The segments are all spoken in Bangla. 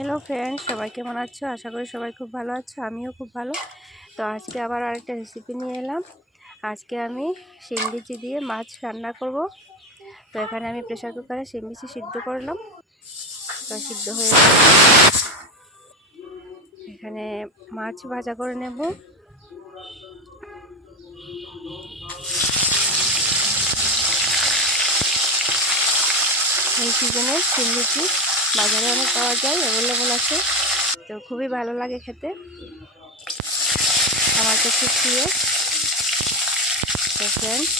হ্যালো ফ্রেন্ডস, সবাই কেমন আছো? আশা করি সবাই খুব ভালো আছো, আমিও খুব ভালো। তো আজকে আবার আরেকটা রেসিপি নিয়ে এলাম। আজকে আমি শিম বিচি দিয়ে মাছ রান্না করব। তো এখানে আমি প্রেসার কুকারে শিম বিচি সিদ্ধ করলাম। তো সিদ্ধ হয়ে গেছে। এখানে মাছ ভাজা করে নেব। এই সিজনে শিম বিচি বাজারে অনেক পাওয়া যায়, অ্যাভেলেবল আছে। তো খুবই ভালো লাগে খেতে, আমার তো খুব প্রিয়। তো ফ্রেন্ডস,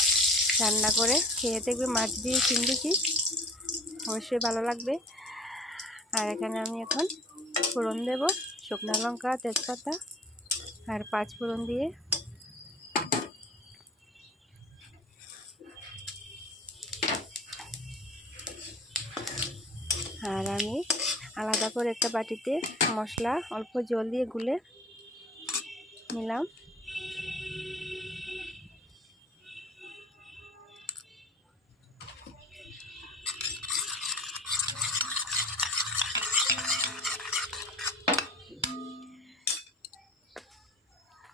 রান্না করে খেয়ে দেখবে মাছ দিয়ে শিম বিচি, অবশ্যই ভালো লাগবে। আর এখানে আমি এখন ফোড়ন দেব, শুকনো লঙ্কা, তেজপাতা আর 5 ফোড়ন দিয়ে আর আমি আলাদা করে একটা বাটিতে মশলা অল্প জল দিয়ে গুলে নিলাম।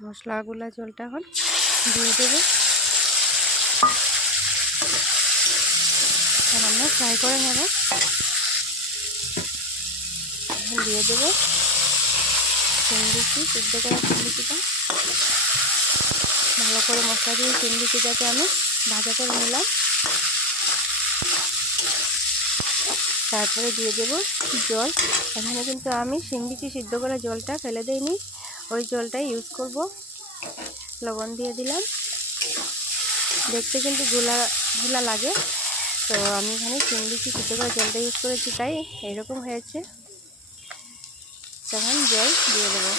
মশলাগুলা জলটা এখন দিয়ে দেবো, সামান্য ফ্রাই করে নেব। দিয়ে দেবো শিম বিচি, সিদ্ধ করা শিম বিচিটা ভালো করে মশলা দিয়ে শিম বিচিটাকে আমি ভাজা করে নিলাম। তারপরে দিয়ে দেবো জল। এখানে কিন্তু আমি শিম বিচি সিদ্ধ করা জলটা ফেলে দিইনি, ওই জলটাই ইউজ করব। লবণ দিয়ে দিলাম, দেখতে কিন্তু ঘোলা ঘোলা লাগে। তো আমি এখানে শিম বিচি সিদ্ধ করা জলটা ইউজ করেছি, তাই এরকম হয়েছে। তখন জল দিয়ে দেবো।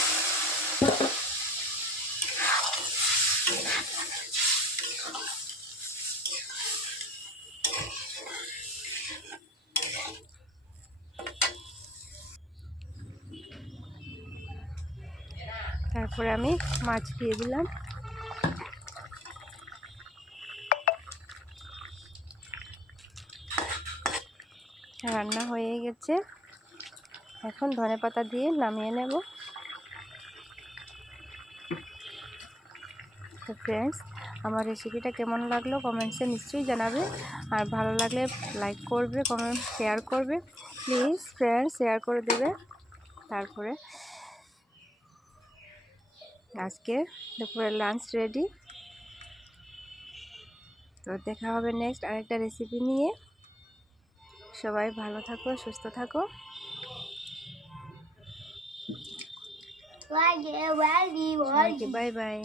তারপরে আমি মাছ দিয়ে দিলাম। রান্না হয়ে গেছে, এখন ধনেপাতা দিয়ে নামিয়ে নেব। তো ফ্রেন্ডস, আমার রেসিপিটা কেমন লাগলো কমেন্টসে নিশ্চয়ই জানাবে। আর ভালো লাগলে লাইক করবে, কমেন্ট শেয়ার করবে। প্লিজ ফ্রেন্ডস, শেয়ার করে দেবে। তারপরে আজকে দুপুরে লাঞ্চ রেডি। তো দেখা হবে নেক্সট আরেকটা রেসিপি নিয়ে। সবাই ভালো থাকো, সুস্থ থাকো। Bye bye.